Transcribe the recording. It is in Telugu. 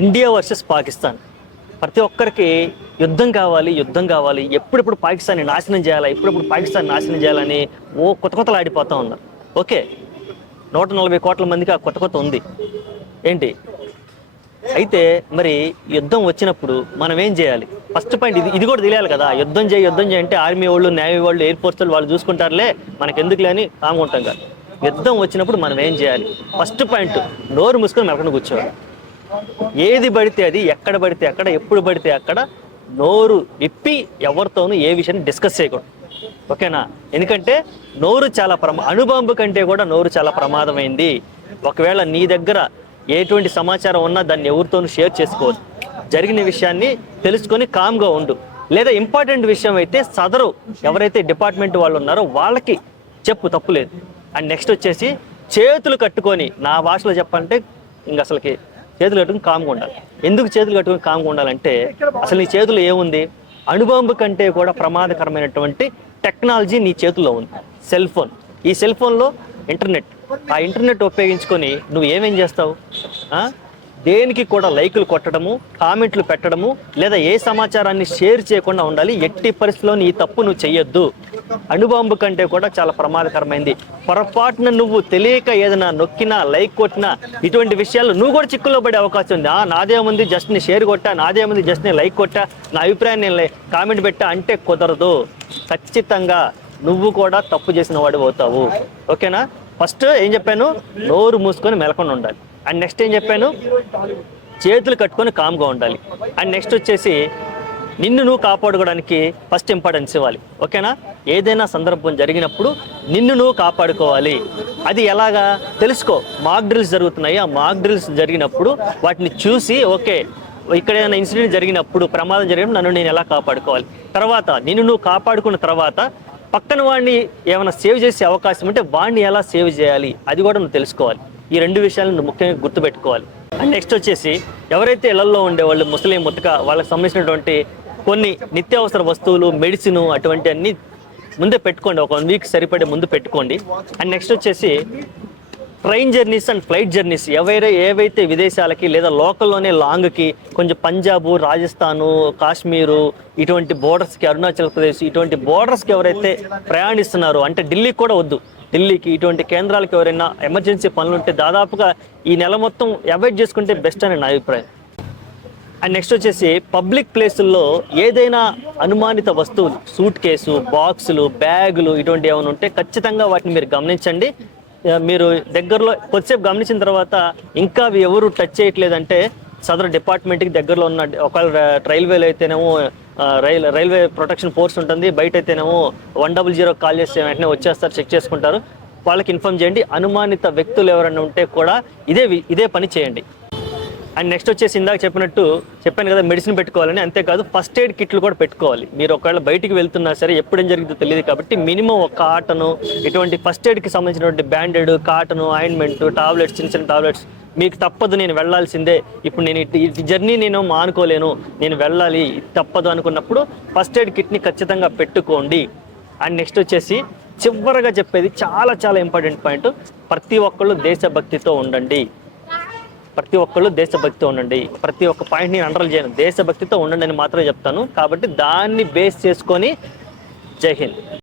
India versus Pakistan. ప్రతి ఒక్కరికి యుద్ధం కావాలి, యుద్ధం కావాలి, ఎప్పుడెప్పుడు పాకిస్తాన్ని నాశనం చేయాలా, ఎప్పుడెప్పుడు పాకిస్తాన్ నాశనం చేయాలని కొత్త కొత్తలు ఆడిపోతూ ఉన్నారు. ఓకే, 140 కోట్ల మందికి ఆ కొత్త ఉంది ఏంటి. అయితే మరి యుద్ధం వచ్చినప్పుడు మనం ఏం చేయాలి? ఫస్ట్ పాయింట్ ఇది కూడా తెలియాలి కదా. యుద్ధం చేయి అంటే ఆర్మీ వాళ్ళు, నేవీ వాళ్ళు, ఎయిర్ ఫోర్స్ వాళ్ళు చూసుకుంటారులే, మనకెందుకులే అని కాముంటాం కాదు. యుద్ధం వచ్చినప్పుడు మనం ఏం చేయాలి? ఫస్ట్ పాయింట్, నోరు మూసుకొని మెలకుండా కూర్చోవాలి. ఏది పడితే అది, ఎక్కడ పడితే అక్కడ, ఎప్పుడు పడితే అక్కడ నోరు విప్పి ఎవరితోనూ ఏ విషయాన్ని డిస్కస్ చేయకూడదు. ఓకేనా? ఎందుకంటే నోరు చాలా అణుబాంబు కంటే కూడా నోరు చాలా ప్రమాదమైంది. ఒకవేళ నీ దగ్గర ఎటువంటి సమాచారం ఉన్నా దాన్ని ఎవరితోనూ షేర్ చేసుకోవద్దు. జరిగిన విషయాన్ని తెలుసుకొని కామ్గా ఉండు. లేదా ఇంపార్టెంట్ విషయం అయితే సదరు ఎవరైతే డిపార్ట్మెంట్ వాళ్ళు ఉన్నారో వాళ్ళకి చెప్పు, తప్పులేదు. అండ్ నెక్స్ట్ వచ్చేసి చేతులు కట్టుకొని, నా భాషలో చెప్పాలంటే ఇంక అసలుకి చేతులు కట్టుకుని కామ్గా ఉండాలి. ఎందుకు చేతులు కట్టుకుని కామ్గా ఉండాలంటే అసలు నీ చేతులు ఏముంది? అణుబాంబు కంటే కూడా ప్రమాదకరమైనటువంటి టెక్నాలజీ నీ చేతుల్లో ఉంది, సెల్ ఫోన్. ఈ సెల్ ఫోన్లో ఇంటర్నెట్, ఆ ఇంటర్నెట్ ఉపయోగించుకొని నువ్వు ఏమేం చేస్తావు? దేనికి కూడా లైకులు కొట్టడము, కామెంట్లు పెట్టడము, లేదా ఏ సమాచారాన్ని షేర్ చేయకుండా ఉండాలి. ఎట్టి పరిస్థితిలో ఈ తప్పు నువ్వు చెయ్యొద్దు. అణుబాంబు కంటే కూడా చాలా ప్రమాదకరమైంది. పొరపాటున నువ్వు తెలియక ఏదైనా నొక్కినా, లైక్ కొట్టినా, ఇటువంటి విషయాలు నువ్వు కూడా చిక్కుల్లో పడే అవకాశం ఉంది. నాదేముంది, జస్ట్ ని షేర్ కొట్టా, నాదేముంది, జస్ట్ ని లైక్ కొట్టా, నా అభిప్రాయాన్ని నేను కామెంట్ పెట్టా అంటే కుదరదు. ఖచ్చితంగా నువ్వు కూడా తప్పు చేసిన వాడు అవుతావు. ఓకేనా? ఫస్ట్ ఏం చెప్పాను? నోరు మూసుకొని మెలకొని ఉండాలి. అండ్ నెక్స్ట్ ఏం చెప్పాను? చేతులు కట్టుకొని కామ్గా ఉండాలి. అండ్ నెక్స్ట్ వచ్చేసి నిన్ను నువ్వు కాపాడుకోవడానికి ఫస్ట్ ఇంపార్టెన్స్ ఇవ్వాలి. ఓకేనా? ఏదైనా సందర్భం జరిగినప్పుడు నిన్ను నువ్వు కాపాడుకోవాలి. అది ఎలాగా తెలుసుకో. మాక్ డ్రిల్స్ జరుగుతున్నాయి. ఆ మాక్ డ్రిల్స్ జరిగినప్పుడు వాటిని చూసి, ఓకే ఇక్కడ ఏదైనా ఇన్సిడెంట్ జరిగినప్పుడు, ప్రమాదం జరిగినప్పుడు నన్ను నేను ఎలా కాపాడుకోవాలి, తర్వాత నిన్ను నువ్వు కాపాడుకున్న తర్వాత పక్కన వాడిని ఏమైనా సేవ్ చేసే అవకాశం ఉంటే వాడిని ఎలా సేవ్ చేయాలి అది కూడా నువ్వు తెలుసుకోవాలి. ఈ రెండు విషయాలను నువ్వు ముఖ్యంగా గుర్తుపెట్టుకోవాలి. అండ్ నెక్స్ట్ వచ్చేసి ఎవరైతే ఇళ్లలో ఉండేవాళ్ళు, ముసలి ముతక, వాళ్ళకి సంబంధించినటువంటి కొన్ని నిత్యావసర వస్తువులు, మెడిసిన్, అటువంటి అన్ని ముందే పెట్టుకోండి. ఒక 1 వీక్ సరిపడే ముందు పెట్టుకోండి. అండ్ నెక్స్ట్ వచ్చేసి train journeys and flight journeys ఏవైతే విదేశాలకి లేదా లోకల్లోనే లాంగ్కి, కొంచెం పంజాబు, రాజస్థాను, కాశ్మీరు, ఇటువంటి బోర్డర్స్కి, అరుణాచల్ ప్రదేశ్, ఇటువంటి బోర్డర్స్కి ఎవరైతే ప్రయాణిస్తున్నారో, అంటే ఢిల్లీకి కూడా వద్దు, ఢిల్లీకి ఇటువంటి కేంద్రాలకు ఎవరైనా ఎమర్జెన్సీ పనులు ఉంటే దాదాపుగా ఈ నెల మొత్తం అవాయిడ్ చేసుకుంటే బెస్ట్ అని నా అభిప్రాయం. అండ్ నెక్స్ట్ వచ్చేసి పబ్లిక్ ప్లేసుల్లో ఏదైనా అనుమానిత వస్తువులు, సూట్ కేసు, బాక్సులు, బ్యాగులు, ఇటువంటి ఏమైనా ఉంటే ఖచ్చితంగా వాటిని మీరు గమనించండి. మీరు దగ్గరలో కొద్దిసేపు గమనించిన తర్వాత ఇంకా అవి ఎవరు టచ్ చేయట్లేదంటే సదరు డిపార్ట్మెంట్కి దగ్గరలో ఉన్న, ఒకవేళ రైల్వేలో అయితేనేమో రైల్వే ప్రొటెక్షన్ ఫోర్స్ ఉంటుంది, బయట అయితేనేమో 100 కాల్ చేస్తే వెంటనే వచ్చేస్తారు, చెక్ చేసుకుంటారు, వాళ్ళకి ఇన్ఫార్మ్ చేయండి. అనుమానిత వ్యక్తులు ఎవరైనా ఉంటే కూడా ఇదే పని చేయండి. అండ్ నెక్స్ట్ వచ్చేసి ఇందాక చెప్పాను కదా, మెడిసిన్ పెట్టుకోవాలని. అంతేకాదు ఫస్ట్ ఎయిడ్ కిట్లు కూడా పెట్టుకోవాలి. మీరు ఒకవేళ బయటికి వెళ్తున్నా సరే ఎప్పుడేం జరిగిందో తెలియదు కాబట్టి మినిమం ఒక కాటను, ఇటువంటి ఫస్ట్ ఎయిడ్కి సంబంధించినటువంటి బ్యాండెడ్, కాటను, ఆయింట్మెంట్, టాబ్లెట్స్, చిన్న టాబ్లెట్స్, మీకు తప్పదు నేను వెళ్ళాల్సిందే, ఇప్పుడు నేను ఈ జర్నీ నేను మానుకోలేను, నేను వెళ్ళాలి, తప్పదు అనుకున్నప్పుడు ఫస్ట్ ఎయిడ్ కిట్ని ఖచ్చితంగా పెట్టుకోండి. అండ్ నెక్స్ట్ వచ్చేసి చివరగా చెప్పేది చాలా చాలా ఇంపార్టెంట్ పాయింట్, ప్రతి ఒక్కళ్ళు దేశభక్తితో ఉండండి. ప్రతి ఒక్కళ్ళు దేశభక్తితో ఉండండి. ప్రతి ఒక్క పాయింట్ నేను అండర్లైన్ చేయను, దేశభక్తితో ఉండండి అని మాత్రమే చెప్తాను. కాబట్టి దాన్ని బేస్ చేసుకొని జై హింద్.